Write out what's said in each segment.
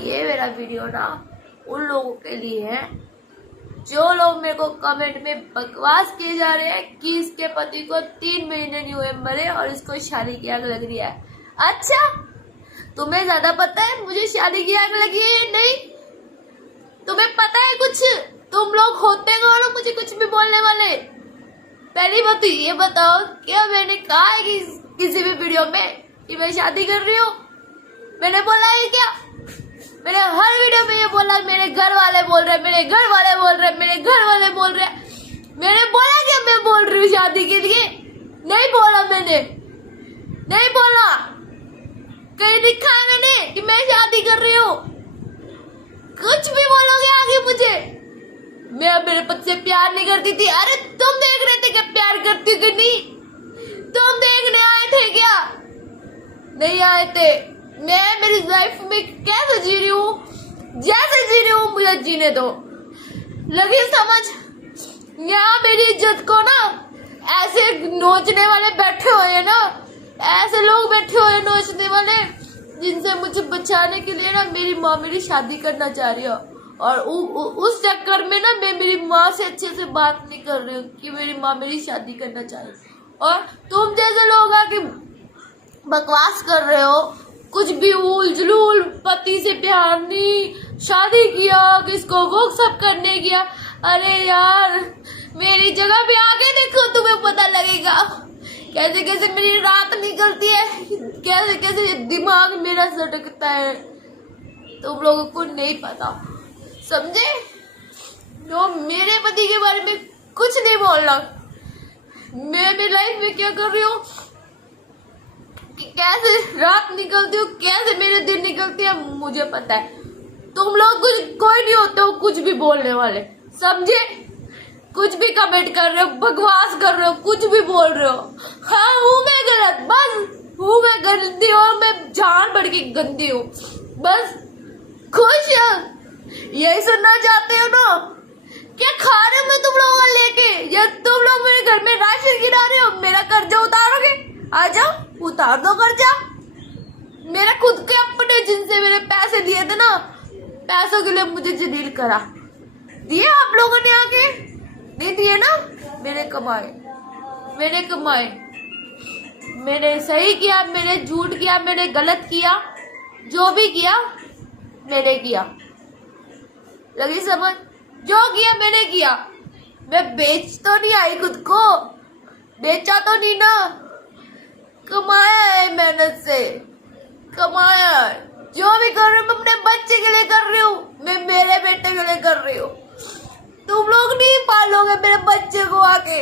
ये मेरा वीडियो ना उन लोगों के लिए है जो लोग मेरे को कमेंट में बकवास किए जा रहे हैं कि इसके पति को 3 महीने नहीं हुए मरे और इसको शादी की आग लग रही है। अच्छा, तुम्हें ज्यादा पता है मुझे शादी की आग लगी है? नहीं, तुम्हें पता है कुछ? तुम लोग होते कौन हो मुझे कुछ भी बोलने वाले? पहली बात तो ये बताओ, क्या मैंने कहा है कि किसी भी वीडियो में कि मैं शादी कर रही हूँ? मैंने बोला है क्या? मैंने हर वीडियो में ये बोला, मेरे घर वाले बोल रहे, मेरे घर वाले बोल रहे, मेरे घर वाले बोल रहे। मैंने बोला क्या मैं बोल रही हूँ शादी के लिए? नहीं बोला, मैंने नहीं बोला। कहीं दिखा है मैंने कि मैं शादी कर रही हूँ? कुछ भी बोलोगे आगे मुझे। मैं मेरे पति से प्यार नहीं करती थी। अरे तुम देख रहे थे क्या प्यार करती थी? नहीं, तुम देखने आए थे क्या? नहीं आए थे। मैं मेरी लाइफ में कैसे जी रही हूँ, जैसे जी रही हूँ मुझे जीने दो। लगी समझ? यहाँ मेरी इज्जत को ना ऐसे नोचने वाले बैठे हुए हैं ना, ऐसे लोग बैठे हुए नोचने वाले, जिनसे मुझे बचाने के लिए ना मेरी माँ मेरी शादी करना चाह रही है। और उस चक्कर में ना मैं मेरी माँ से अच्छे से बात नहीं कर रही हूँ कि मेरी माँ मेरी शादी करना चाह रही है। और तुम जैसे लोग आके बकवास कर रहे हो, कुछ भी उल जुलूल, पति से प्यार नहीं, शादी किया, किसको वो सब करने गया। अरे यार, मेरी जगह पे आके देखो, तुम्हें पता लगेगा कैसे कैसे मेरी रात निकलती है, कैसे कैसे दिमाग मेरा सटकता है। तुम लोगों को नहीं पता, समझे? तो मेरे पति के बारे में कुछ नहीं बोलना। मैं मेरी लाइफ में क्या कर रही हूँ, कैसे रात निकलती हूँ, कैसे मेरे दिन निकलती है, मुझे पता है। तुम लोग कोई नहीं होते हो कुछ भी बोलने वाले, समझे? कुछ भी कमेंट कर रहे हो, बकवास कर रहे हो, कुछ भी बोल रहे हो। हाँ, हूँ मैं गलत, बस हूँ मैं गंदी और मैं जान बढ़ के गंदी हूँ, बस। खुश यही सुनना चाहते हो ना? क्या खा रहे हो मैं तुम लोगों को लेके, या तुम लोग मेरे घर में राशन गिरा रहे हो? मेरा कर्जा उतारोगे? आ जाओ, उतार दो कर्जा। मेरा खुद के अपने जिनसे मेरे पैसे दिए थे ना, पैसों के लिए मुझे जलील करा। दिए आप लोगों ने आके? नहीं दिए ना? मैंने कमाए, मैंने सही किया, मैंने झूठ किया, मैंने गलत किया, जो भी किया मैंने किया। लगी समझ? जो किया मैंने किया। मैं बेच तो नहीं आई खुद को, बेचा तो नहीं ना, कमाया है, मेहनत से कमाया है। जो भी कर रही हूँ मैं अपने बच्चे के लिए कर रही हूँ, मैं मेरे बेटे के लिए कर रही हूँ। तुम लोग नहीं पालोगे मेरे बच्चे को आके।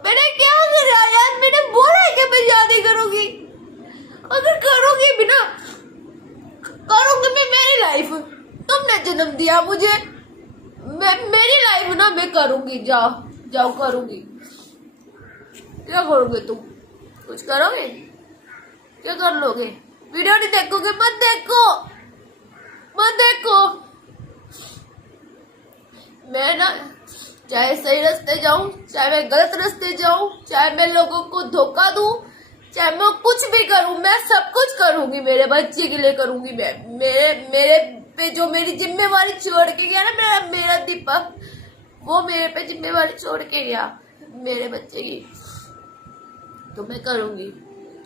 मैंने क्या करा यार? मैंने बोला है कि मैं शादी करूंगी, अगर करूंगी भी ना, करूंगी मैं मेरी लाइफ। तुमने जन्म दिया मुझे, मेरी लाइफ ना मैं करूंगी। जाओ जाओ, करूंगी। क्या करोगे तुम? कुछ करोगे? क्या कर लोगे? वीडियो नहीं देखोगे? मत देखो, मत देखो। मैं ना चाहे सही रास्ते जाऊं, चाहे मैं गलत रास्ते जाऊं, चाहे मैं लोगों को धोखा दूं, चाहे मैं कुछ भी करूं, मैं सब कुछ करूंगी, मेरे बच्चे के लिए करूंगी। मैं मेरे पे जो मेरी जिम्मेवारी छोड़ के गया ना मेरा दीपक, वो मेरे पे जिम्मेवारी छोड़ के गया मेरे बच्चे की, तो मैं करूंगी।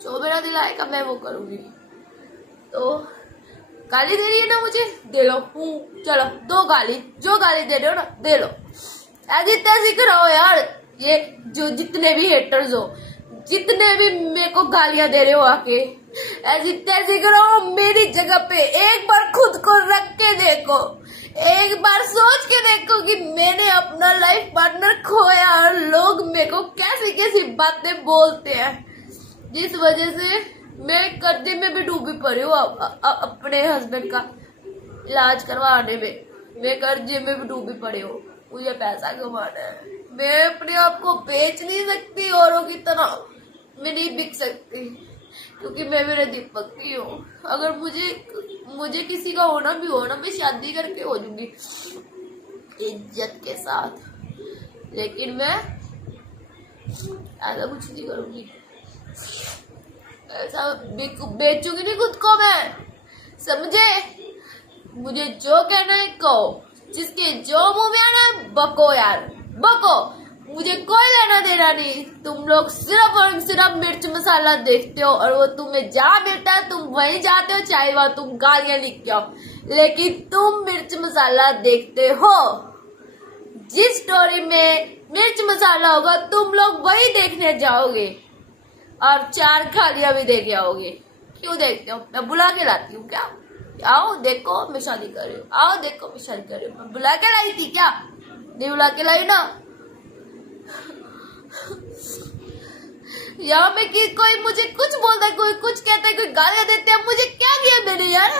जो मेरा दिल आएगा मैं वो करूंगी। तो गाली दे रही है ना मुझे, दे लो। चलो, दो गाली, जो गाली दे रहे हो ना दे लो। ऐसी तैसी कराओ यार। ये जो जितने भी हेटर्स हो, जितने भी मेरे को गालियां दे रहे हो आके, ऐसी तैसी कराओ। मेरी जगह पे एक बार खुद को रख के देखो, एक बार सोच के देखो कि मैंने अपना लाइफ पार्टनर खोया और लोग मेरे को कैसी कैसी बातें बोलते हैं, जिस वजह से मैं कर्जे में भी डूबी पड़ी हूँ। अपने हस्बैंड का इलाज करवाने में मैं कर्जे में भी डूबी पड़ी हूँ। मुझे पैसा कमाना है, मैं अपने आप को बेच नहीं सकती औरों की तरह, मैं नहीं बिक सकती, क्योंकि मैं मेरे दीपक की हूँ। अगर मुझे किसी का होना भी हो ना, मैं शादी करके हो जाऊंगी इज्जत के साथ, लेकिन मैं ऐसा कुछ नहीं करूंगी। ऐसा बेचूंगी नहीं खुद को मैं। समझे? मुझे जो कहना है कहो, जिसके जो मुंह में आना है बको यार, बको, मुझे कोई लेना देना नहीं। तुम लोग सिर्फ और सिर्फ मिर्च मसाला देखते हो और वो तुम्हें जहाँ मिलता है तुम वहीं जाते हो, चाहे वहाँ तुम गालियां लिख के आओ, लेकिन तुम मिर्च मसाला देखते हो। जिस स्टोरी में मिर्च मसाला होगा तुम लोग वही देखने जाओगे और 4 गालियां भी देके आओगे। क्यों देखते हो? मैं बुला के लाती हूँ क्या? आओ देखो मैं शादी कर रही हूँ, आओ देखो मैं शादी कर रही हूँ। मैं बुला के लाई थी क्या? नहीं बुला के लाई ना। यहाँ में कि कोई मुझे कुछ बोलता है, कोई कुछ कहता है, कोई गालियां देते हैं। मुझे क्या किया मैंने यार?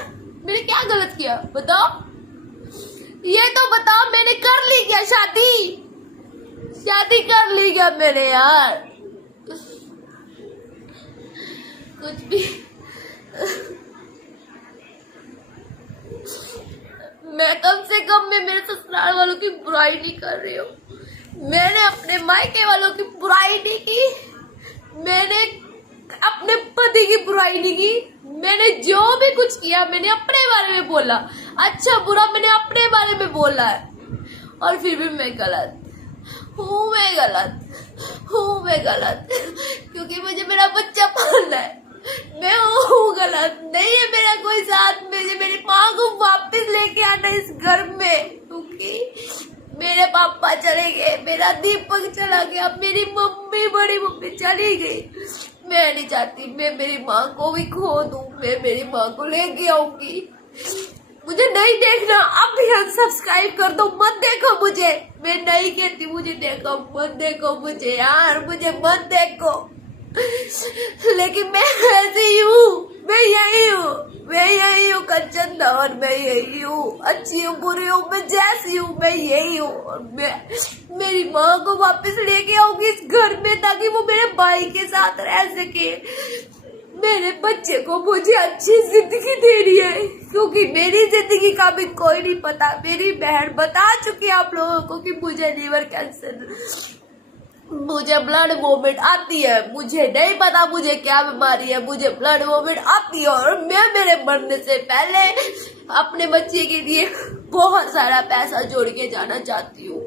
मैंने क्या गलत किया बताओ? ये तो बताओ, मैंने कर ली क्या शादी? शादी कर ली क्या मैंने यार? कुछ भी मैं कम से कम मैं मेरे ससुराल वालों की बुराई नहीं कर रही हूँ। मैंने अपने मायके वालों की बुराई नहीं की, मैंने अपने पति की बुराई नहीं की। मैंने जो भी कुछ किया मैंने अपने बारे में बोला, अच्छा बुरा मैंने अपने बारे में बोला है। और फिर भी मैं गलत हूँ, मैं गलत क्योंकि मुझे मेरा बच्चा पालना है। मैं हूँ गलत, नहीं है मेरा कोई साथ में। मेरी माँ को वापस लेके आना इस घर में, क्योंकि मेरे पापा चले गए, मेरा दीपक चला गया, मेरी मम्मी बड़ी मम्मी चली गई। मैं नहीं चाहती मैं मेरी माँ को भी खो दूँ, मैं मेरी माँ को लेके आऊंगी। मुझे नहीं देखना, अब भी अनसब्सक्राइब कर दो, मत देखो मुझे। मैं नहीं कहती मुझे देखो, मत देखो मुझे यार, मुझे मत देखो। लेकिन मैं ऐसी हूँ, मैं यही हूँ कंचन धवन, मैं यही हूँ, अच्छी हूँ बुरी हूँ, मैं जैसी हूँ मैं यही हूँ। और मैं मेरी माँ को वापस लेके आऊंगी इस घर में ताकि वो मेरे भाई के साथ रह सके। मेरे बच्चे को मुझे अच्छी जिंदगी देनी है, क्योंकि मेरी जिंदगी का भी कोई नहीं पता। मेरी बहन बता चुकी है आप लोगों को कि मुझे लीवर कैंसर, मुझे ब्लड वोमिट आती है। मुझे नहीं पता मुझे क्या बीमारी है, मुझे ब्लड वोमिट आती है। और मैं मेरे मरने से पहले अपने बच्चे के लिए बहुत सारा पैसा जोड़ के जाना चाहती हूँ।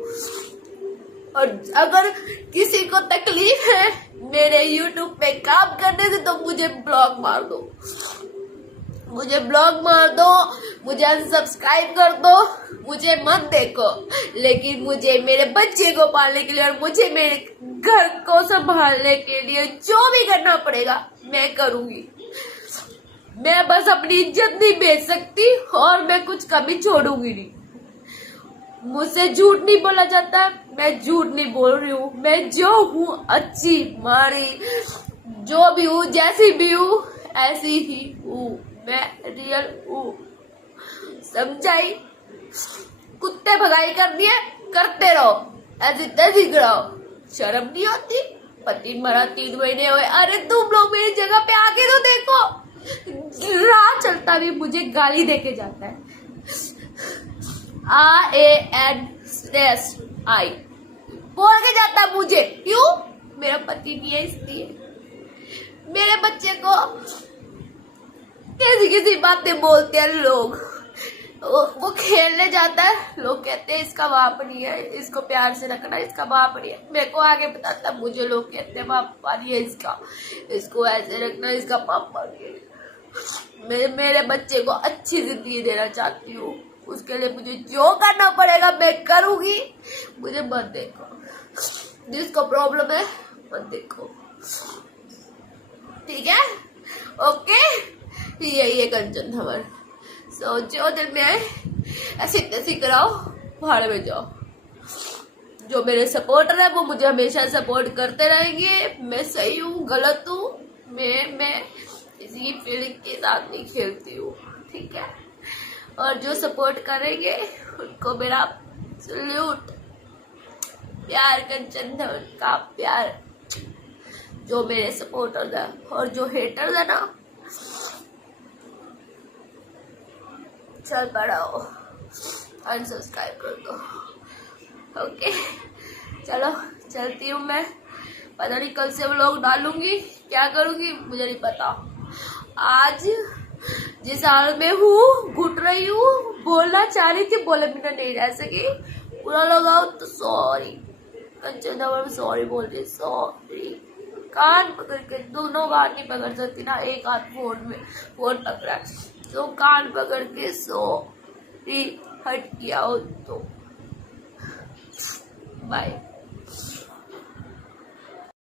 और अगर किसी को तकलीफ है मेरे YouTube पे काम करने से तो मुझे ब्लॉक मार दो, मुझे ब्लॉक मार दो, मुझे अनसब्सक्राइब कर दो, मुझे मत देखो। लेकिन मुझे मेरे बच्चे को पालने के लिए और मुझे मेरे घर को संभालने के लिए जो भी करना पड़ेगा मैं करूंगी। मैं बस अपनी इज्जत नहीं बेच सकती और मैं कुछ कभी छोड़ूंगी नहीं। मुझसे झूठ नहीं बोला जाता, मैं झूठ नहीं बोल रही हूँ। मैं जो हूँ अच्छी मारी जो भी हूँ, जैसी भी हूँ ऐसी ही हूँ, मैं रियल हूँ। समझाई? कुत्ते भगाई कर दिए, करते रहो, ऐसी तैसी कराओ। शर्म नहीं आती? पति मरा 3 महीने हुए, अरे तुम लोग मेरी जगह पे आके तो देखो। राह चलता भी मुझे गाली देके जाता है, RAN/I बोल के जाता है मुझे। क्यों? मेरा पति नहीं है इसलिए। मेरे बच्चे को कैसी बातें बोलते हैं लोग। वो खेलने जाता है, लोग कहते हैं इसका बाप नहीं है, इसको प्यार से रखना, इसका बाप नहीं है। मेरे को आगे बताता मुझे लोग कहते हैं पापा नहीं है इसका, इसको ऐसे रखना, इसका पापा नहीं है। मेरे बच्चे को अच्छी जिंदगी देना चाहती हूँ, उसके लिए मुझे जो करना पड़ेगा मैं करूंगी। मुझे मत देखो, जिसको प्रॉब्लम है मत देखो, ठीक है? ओके, यही है कंचन धवन। सो जो दिल में आए ऐसी तैसी कराओ, भाड़े में जाओ। जो मेरे सपोर्टर है वो मुझे हमेशा सपोर्ट करते रहेंगे। मैं सही हूँ गलत हूँ, मैं किसी की फीलिंग के साथ नहीं खेलती हूँ, ठीक है? और जो सपोर्ट करेंगे उनको मेरा सल्यूट। प्यार कंचन धवन का प्यार। जो मेरे सपोर्टर्स है और जो हेटर्स है ना, चल पड़ाओ, अनसब्सक्राइब कर दो। ओके, चलो चलती हूँ मैं। पता नहीं कल से व्लॉग डालूंगी, क्या करूंगी मुझे नहीं पता। आज जिस हाल में हूँ, घुट रही हूँ, बोलना चाह रही थी, बोले बिना नहीं रह सकी, पूरा लगाओ तो सॉरी, कच्चे दवा में सॉरी बोल रही, सॉरी। कान पकड़ के, दोनों कान नहीं पकड़ सकती ना, एक हाथ फोन पकड़ा, तो कान पकड़ के सॉरी, हट गया हो तो बाय।